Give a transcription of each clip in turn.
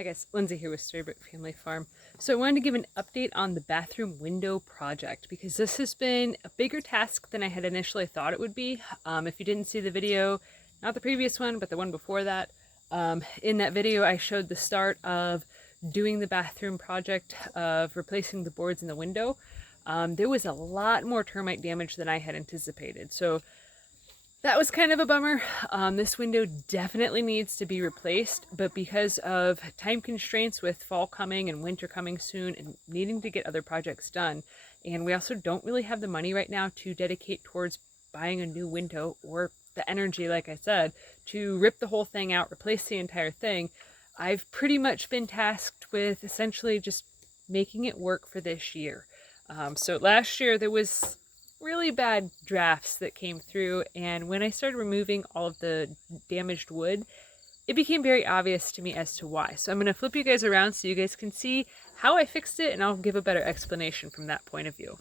Hi guys, Lindsay here with Storybook Family Farm. So I wanted to give an update on the bathroom window project because this has been a bigger task than I had initially thought it would be. If you didn't see the video, not the previous one, but the one before that, in that video I showed the start of doing the bathroom project of replacing the boards in the window. There was a lot more termite damage than I had anticipated. So that was kind of a bummer. This window definitely needs to be replaced, but because of time constraints with fall coming and winter coming soon and needing to get other projects done, and we also don't really have the money right now to dedicate towards buying a new window or the energy, like I said, to rip the whole thing out, replace the entire thing, I've pretty much been tasked with essentially just making it work for this year. So last year there was really bad drafts that came through, and when I started removing all of the damaged wood, it became very obvious to me as to why. So I'm going to flip you guys around so you guys can see how I fixed it, and I'll give a better explanation from that point of view.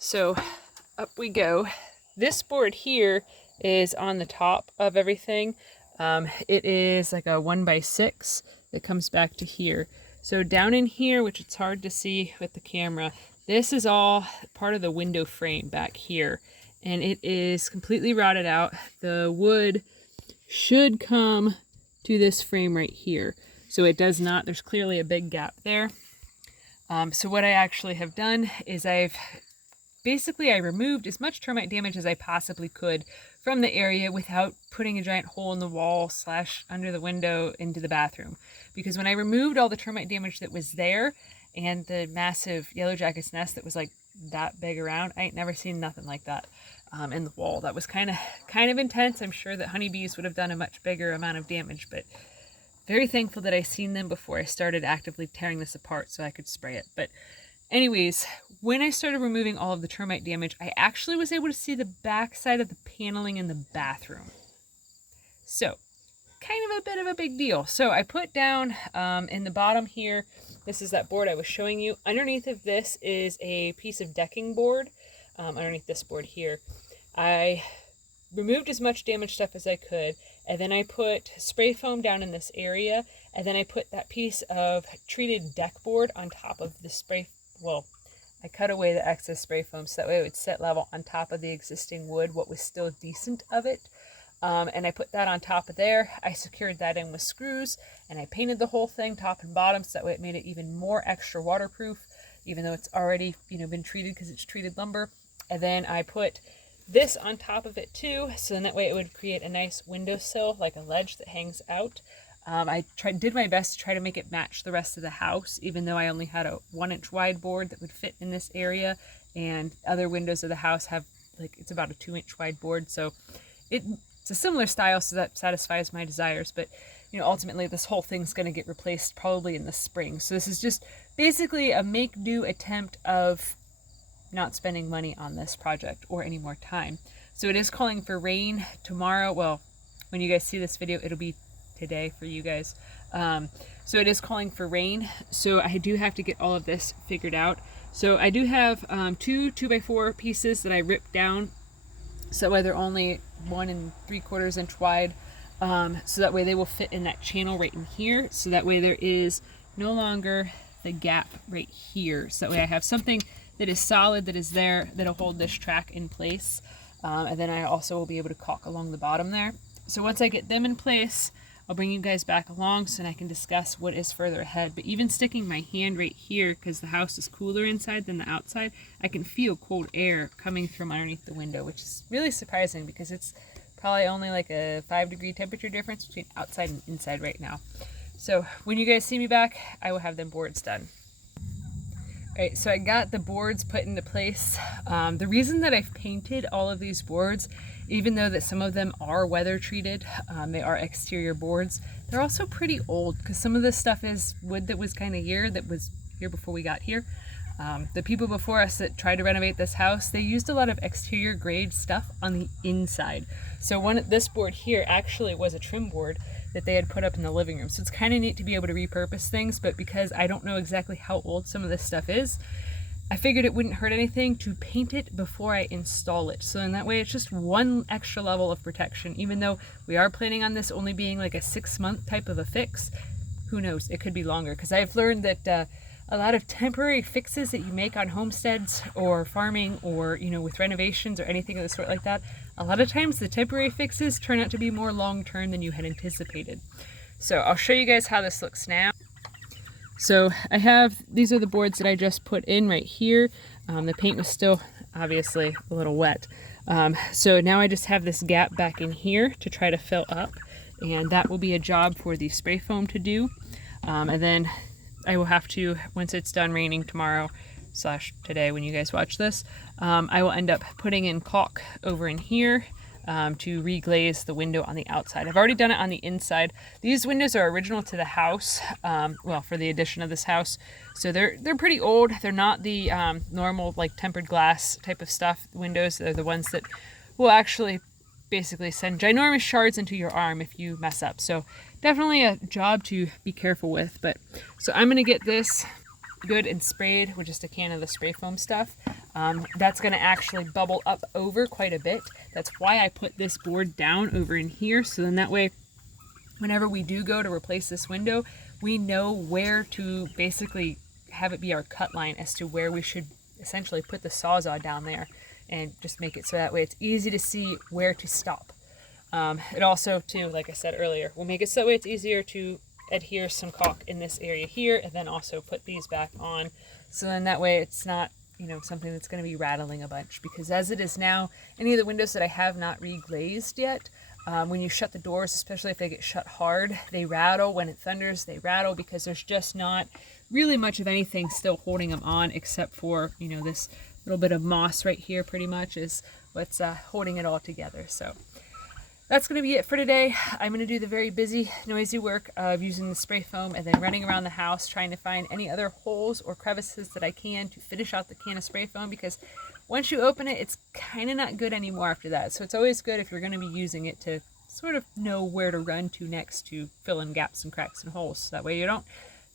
So up we go. This board here is on the top of everything. It is like a 1x6 that comes back to here. So down in here, which it's hard to see with the camera, this is all part of the window frame back here, and it is completely rotted out. The wood should come to this frame right here. So it does not. There's clearly a big gap there. So what I actually have done is I removed as much termite damage as I possibly could from the area without putting a giant hole in the wall / under the window into the bathroom. Because when I removed all the termite damage that was there, and the massive yellow jacket's nest that was like that big around, I ain't never seen nothing like that in the wall. That was kind of intense. I'm sure that honeybees would have done a much bigger amount of damage, but very thankful that I seen them before I started actively tearing this apart so I could spray it. But anyways, when I started removing all of the termite damage, I actually was able to see the back side of the paneling in the bathroom. So kind of a bit of a big deal. So I put down in the bottom here, this is that board I was showing you. Underneath of this is a piece of decking board. Underneath this board here, I removed as much damaged stuff as I could, and then I put spray foam down in this area, and then I put that piece of treated deck board on top of the I cut away the excess spray foam so that way it would sit level on top of the existing wood, what was still decent of it. And I put that on top of there. I secured that in with screws, and I painted the whole thing top and bottom so that way it made it even more extra waterproof, even though it's already been treated because it's treated lumber. And then I put this on top of it too, so then that way it would create a nice windowsill, like a ledge that hangs out. I did my best to try to make it match the rest of the house, even though I only had a 1-inch wide board that would fit in this area, and other windows of the house have it's about a 2-inch wide board, so it's a similar style, so that satisfies my desires. But ultimately this whole thing's going to get replaced probably in the spring. So this is just basically a make-do attempt of not spending money on this project or any more time. So it is calling for rain tomorrow. Well, when you guys see this video, it'll be today for you guys. So it is calling for rain. So I do have to get all of this figured out. So I do have two 2x4 pieces that I ripped down, so that way they're only 1 3/4 inch wide. So that way they will fit in that channel right in here. So that way there is no longer the gap right here. So that way I have something that is solid, that is there, that'll hold this track in place. And then I also will be able to caulk along the bottom there. So once I get them in place, I'll bring you guys back along so I can discuss what is further ahead. But even sticking my hand right here, because the house is cooler inside than the outside, I can feel cold air coming from underneath the window, which is really surprising because it's probably only like a 5-degree temperature difference between outside and inside right now. So when you guys see me back, I will have them boards done. Alright, so I got the boards put into place. The reason that I've painted all of these boards, even though that some of them are weather treated, they are exterior boards, they're also pretty old because some of this stuff is wood that was here before we got here. The people before us that tried to renovate this house, they used a lot of exterior grade stuff on the inside. So this board here actually was a trim board that they had put up in the living room. So it's kind of neat to be able to repurpose things, but because I don't know exactly how old some of this stuff is, I figured it wouldn't hurt anything to paint it before I install it. So in that way, it's just one extra level of protection. Even though we are planning on this only being like a 6-month type of a fix, who knows, it could be longer, because I've learned that a lot of temporary fixes that you make on homesteads or farming or, you know, with renovations or anything of the sort like that, a lot of times the temporary fixes turn out to be more long-term than you had anticipated. So I'll show you guys how this looks now. So these are the boards that I just put in right here. The paint was still obviously a little wet. So now I just have this gap back in here to try to fill up, and that will be a job for the spray foam to do. And then I will have to, once it's done raining tomorrow / today when you guys watch this, I will end up putting in caulk over in here to reglaze the window on the outside. I've already done it on the inside. These windows are original to the house, well, for the addition of this house. So they're pretty old. They're not the normal like tempered glass type of stuff windows. They're the ones that will actually basically send ginormous shards into your arm if you mess up. So definitely a job to be careful with. But so I'm gonna get this good and sprayed with just a can of the spray foam stuff. That's going to actually bubble up over quite a bit. That's why I put this board down over in here, so then that way whenever we do go to replace this window, we know where to basically have it be our cut line as to where we should essentially put the Sawzall down there, and just make it so that way it's easy to see where to stop. It also, too, like I said earlier, will make it so that way it's easier to adhere some caulk in this area here, and then also put these back on, so then that way it's not, you know, something that's going to be rattling a bunch. Because as it is now, any of the windows that I have not reglazed yet, when you shut the doors, especially if they get shut hard, they rattle. When it thunders, they rattle, because there's just not really much of anything still holding them on, except for, you know, this little bit of moss right here pretty much is what's holding it all together. So that's going to be it for today. I'm going to do the very busy, noisy work of using the spray foam and then running around the house trying to find any other holes or crevices that I can to finish out the can of spray foam, because once you open it, it's kind of not good anymore after that. So it's always good, if you're going to be using it, to sort of know where to run to next to fill in gaps and cracks and holes. So that way you don't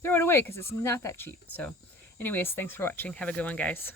throw it away, because it's not that cheap. So anyways, thanks for watching. Have a good one, guys.